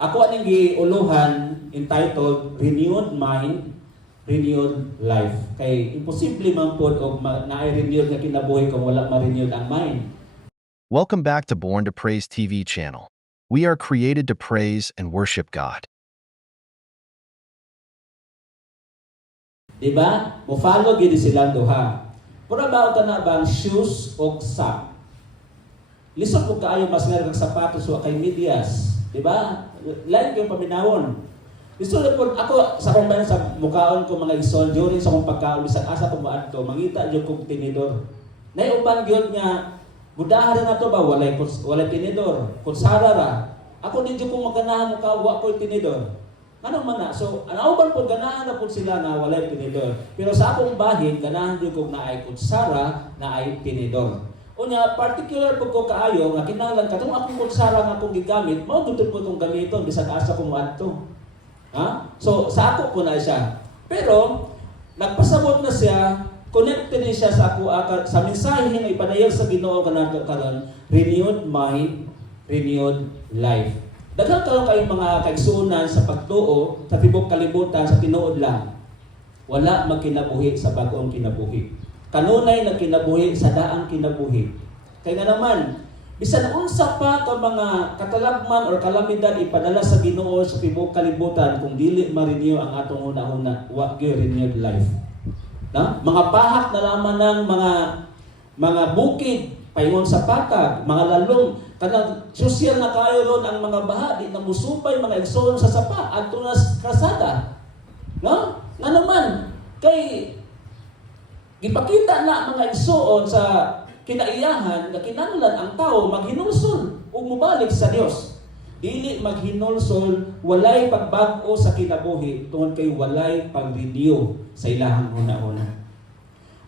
Ako aning giuluhan entitled Renewed Mind, Renewed Life. Kay imposible man pod og naay renewed nga kinabuhi kung wala ma-renewed ang mind. Welcome back to Born to Praise TV channel. We are created to praise and worship God. Diba? Mo-follow gid silang duha. Pura ba ka na bang shoes o sock? Lisod ko kaayo mas nga kag sapatos o kay medyas, diba? Lain kay paminawon. Lisod po ako sa kumbayan sa mukaon ko mga isol during sa kong pagkaon bisan asa ko maadto mangita jud kog tinidor. Nay uban gyud nga budahan na to ba walay tinidor, kutsara ra. Ako din jud kong maganahan mo ka wa ko tinidor. Ano man na? So, anauban po, ganahan na po sila na walay tinidor. Pero sa akong bahin, ganahan din kong naay kutsara na ay tinidor. Unya, particular po ko kaayo, nga kinahanglan ka, itong akong kutsara nga akong gigamit, maugutod po itong gamiton, bisan asa kong muadto. Ha? So, sa ako po na siya. Pero, nagpasabot na siya, connected din siya sa ako, sa mensahe nga ipadayag sa Ginoo kanato karon, renewed mind, renewed life. Daghang kayong mga kaigsuonan sa pagtuo sa tibok kalibutan sa tinuod lang. Wala magkinabuhi sa bag-ong kinabuhi. Kanunay na kinabuhi sa daang kinabuhi. Kaya nga naman, bisan unsa pa ka mga katalagman or kalamidad ipadala sa Ginoo sa tibok kalibutan kung dili ma-renew ang atong una-una, wa gyud renewed life. Na? Mga pahak na laman ng mga bukid, paingon sa patag, mga lalong, kanang sosyal na kayo ron ang mga baha, di na musupay mga igsoon sa sapa, at tunas kasada. No? Nga naman, kay gipakita na mga igsoon sa kinaiyahan na kinahanglan ang tao maghinulsol o mubalik sa Dios. Dili maghinulsol, walay pagbag-o sa kinabuhi, tungod kay walay pag-renew sa ilahang una-una.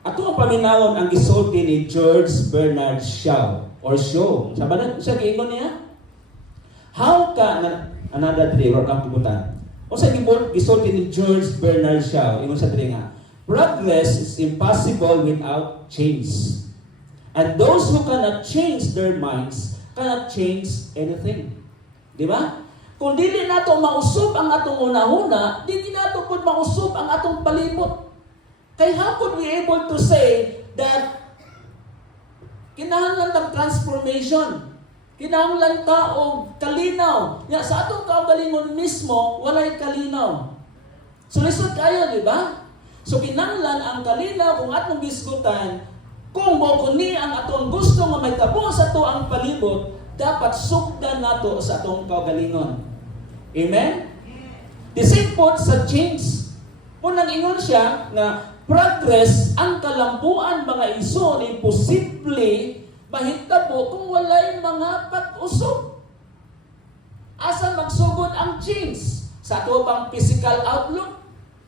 Ato ang paminawon ang gisulti ni George Bernard Shaw or Shaw. Sabi na siya giingon niya. How ka another day or kang pubutan. O sa gisulti ni George Bernard Shaw, ingon sa diri nga, progress is impossible without change. And those who cannot change their minds cannot change anything. Di ba? Kung dili nato mausop ang atong una-una, dili nato pud mausop ang atong palibot. Kaya how could we able to say that kinahanglan ng transformation, kinahanglan ka og kalinaw. Ya, sa atong kaugalingon mismo, walay kalinaw. So lisod kayo, di ba? So kinahanglan ang kalinaw kung atong bisgutan, kung mokuni ang atong gusto nga may tabo sa ato ang palibot, dapat sugdan nato sa atong kaugalingon. Amen? The same po sa change. Unang ingon siya na progress ang kalambuan mga igsoon imposible mahitabo kung walay mga pag-usop. Asa magsugod ang change? Sa ato bang physical outlook?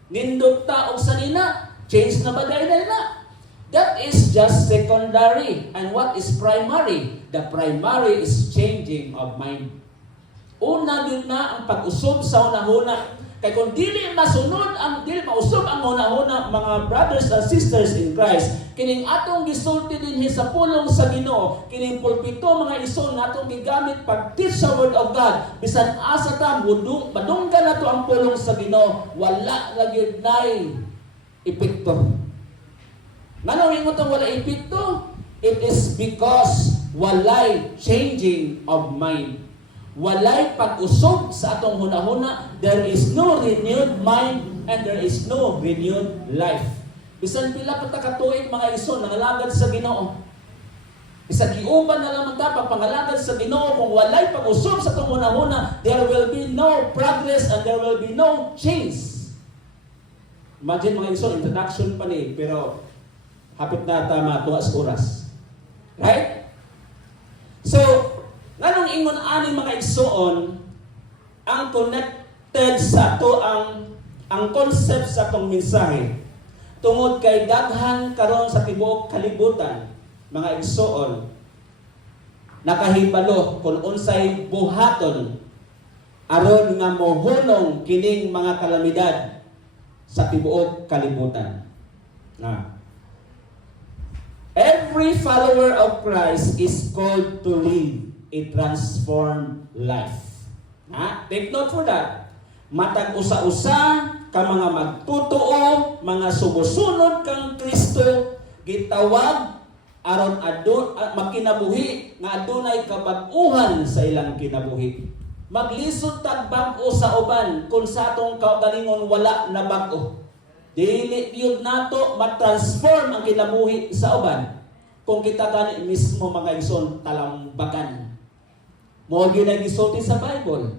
Nindot ta og sanina, change na ba dahil na? That is just secondary. And what is primary? The primary is changing of mind. Una din na ang pag-usop sa una-una. Kaya kung dili masunod dili mausog ang una-una mga brothers and sisters in Christ, kining atong gisulti dinhi sa pulong sa Ginoo, kining pulpito mga ison natong gigamit pag-teach sa word of God, bisan asa ta madunggan nato ang pulong sa Ginoo, wala ra gyud nay epekto. Ngano ingon tong wala epekto? It is because walay changing of mind. Walay pag-usog sa atong hunahuna, there is no renewed mind and there is no renewed life. Bisan pila pa ta katuig mga ison nangalagad sa Ginoo. Bisan giuban na lang ta pagpangalagad sa Ginoo, kung walay pag-usog sa atong hunahuna, there will be no progress and there will be no change. Imagine mga ison, introduction pa ni, pero hapit na tama tuwas oras. Right? So, nganong ingon ani mga igsoon ang connected sa to ang concept sa tong mensahe tungod kay daghan karon sa tibuok kalibutan mga igsoon nakahibalo kung unsay buhaton aron nga mohulong kining mga kalamidad sa tibuok kalibutan. Every follower of Christ is called to live a transformed life. Take note for that. Matag usa-usa ka mga magtutuo, mga sumusunod kang Kristo, gitawag aron magkinabuhi nga adunay kabag-uhan sa ilang kinabuhi. Maglisod tag bag-o sa uban kung sa atong kaugalingon wala na bag-o. Dili yun nato matransform ang kinabuhi sa uban kung kita gani mismo mga igsoon talambagan. Mo gyud gisulti sa Bible.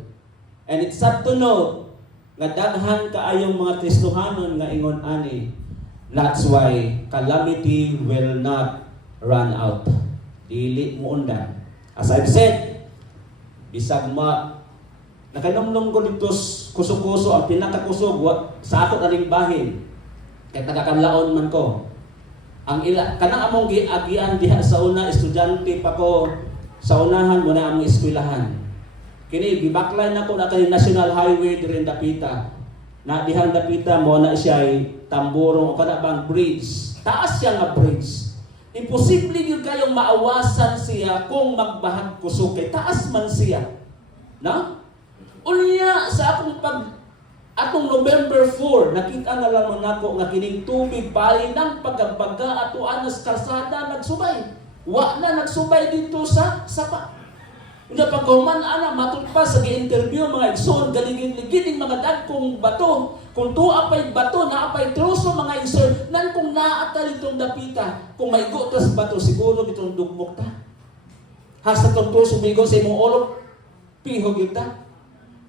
And it's sad to know nga daghan kaayong mga Kristohanon nga ingon ani. That's why calamity will not run out. Dili mo undan. As I've said, bisag nakanumlum ko dito kuso-kuso ang pinakakusog sa ato na ring bahin. Kaya nagakanlaon man ko. Ang kanang among giagian diha sa una estudyante pa ko sa unahan mo na among eskwelahan. Kini gibaklan nako na kay National Highway diri Dapita. Na dihang Dapita mo na siya ay tamburong o kada bang bridge. Taas siya nga bridge. Imposible yun kayong maawasan siya kung magbahag kusog kay taas man siya. Na? Unya sa atong November 4, nakita na lang nako nga kining tubig bali ng pagbaga ato anas kalsada nagsubay. Wa na nagsubay dito sa sapa. Unya paghuman ana matud pa sa gi-interview mga igsoon galigid-ligid mga dagkong bato. Kung tuwa pa'y bato, naapay troso mga igsoon, nan kung naata ditong Dapita, kung maigo to sa bato siguro ditong dugmok ta. Hasta tong troso migo sa imong olok, pihog yun ta.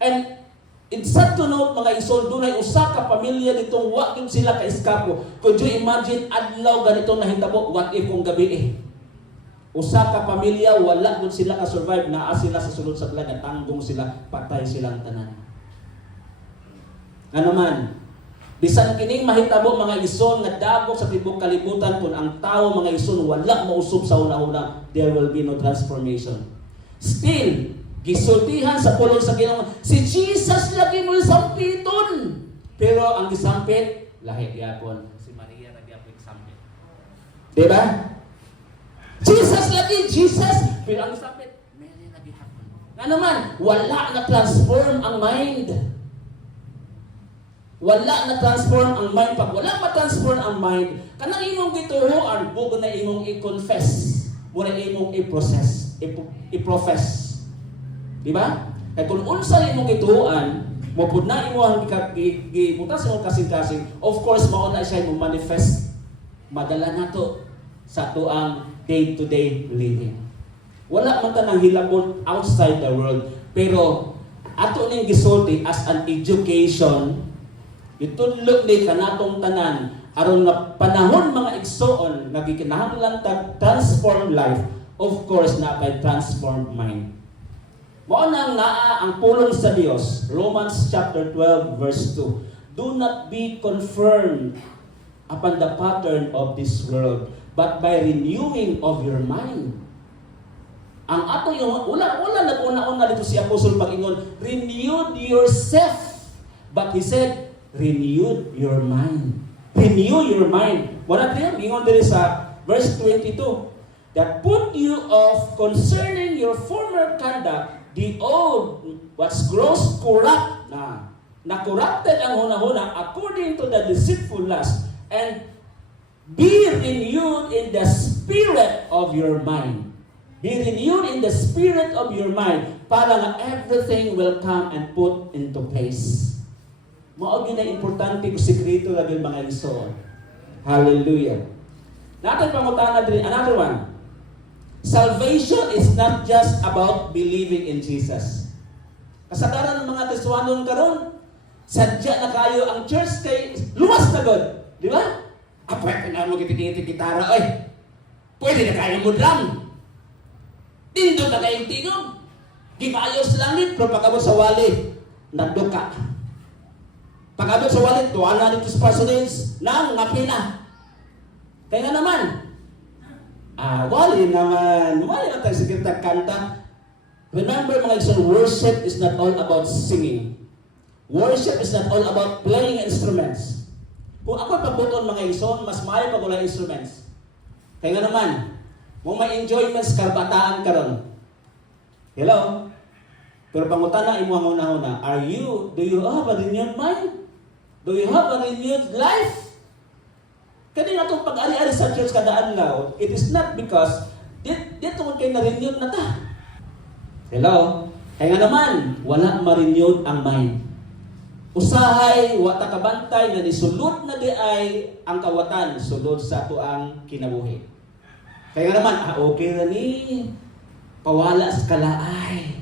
And it's sad to note mga igsoon, dunay usa ka pamilya nitong wa gyud sila ka-eskapo. Could you imagine adlaw ganitong nahitabo, what if kung gabi usa ka pamilya wala gyud sila ka-survive, naa sila sa sulod sa balay, tanggong sila, patay silang tanan. Ano man, bisan kining mahitabo mga igsoon nga dagok sa tibok kalibutan kung ang tao mga igsoon wala mausop sa una-una, there will be no transformation. Still, gisultihan sa pulong sa Ginoo, si Jesus lagi mo sampiton. Pero ang gisampit, lahi gyapon si Maria ra gyapon gisampit. Diba? Jesus lagi, Jesus, pero ang gisampit, Mary ra gyapon. Nga naman, wala na transform ang mind. Wala na transform ang mind. Pag wala ma-transform ang mind, kanang imong gituruan, bugo na imong i-confess, muna imong i-process, i-profess. Diba? Kaya kung unsa imong gituruan, mapud na imo ang gibutas imong kasing-kasing, of course, mao na siya imong manifest. Madala nato sa tuang day-to-day living. Wala man ta nang hilabon outside the world, pero ato ning gisulti as an education, itudlo ni kanatong tanan aron na panahon mga igsoon nga gikinahanglan tag transform life, of course na kay transformed mind. Mao nang naa ang pulong sa Dios, Romans chapter 12 verse 2. Do not be conformed upon the pattern of this world, but by renewing of your mind. Ang ato yung wala nag-una-una dito si Apostol pag-ingon, renewed yourself. But he said, renewed your mind. Renew your mind. Wala din, ingon din sa verse 22, that put you off concerning your former conduct, the old, what's gross corrupt na corrupted ang huna-huna according to the deceitful lust, and be renewed in the spirit of your mind. Be renewed in the spirit of your mind para nga everything will come and put into place. Mao gyud ang importante ko sekreto lagi mga igsoon. Hallelujah. Natay pangutana din another one. Salvation is not just about believing in Jesus. Kasagaran ng mga Kristiyanon karon, sadya na kayo ang church kay luwas na God, di ba? Pwede na mo kitikiti gitara, oy. Pwede na kayo mo drum. Tindog na kayong tingog. Gibayos langit, pero pagkabot sa wali, nagduka. Pagkabot sa wali, tuwala dito sa parsonage, nang ngapina. Kaya nga naman, wali naman tayo sa kanta. Remember mga igsoon, worship is not all about singing. Worship is not all about playing instruments. Kung ako pagbuton mga igsoon, mas maayo pag wala instruments. Kaya nga naman, kung may enjoyments kabataan karon. Hello? Pero pangutana imo ang una-una, do you have a renewed mind? Do you have a renewed life? Kani nga itong pag-ari-ari sa church kada adlaw, it is not because dito mo kayo na-renewed na ta. Hello? Kaya nga naman, wala ma-renewed ang mind. Usahay, wata kabantay na nisulod na di ay ang kawatan, sulod sa ato ang kinabuhi. Kaya nga naman, okay na ni, pawala sa kalaay.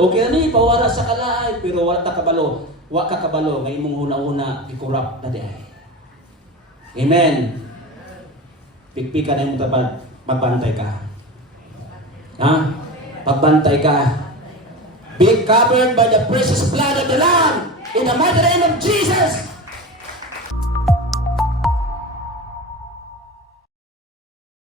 Okay na ni, pawala sa kalaay, pero wala ta kabalo. Wa ka kabalo, ngay mong una-una, ikurap na di ay. Amen. Pikpikan na yung tabad, magbantay ka. Pagbantay ka. Be covered by the precious blood of the Lamb in the mighty name of Jesus.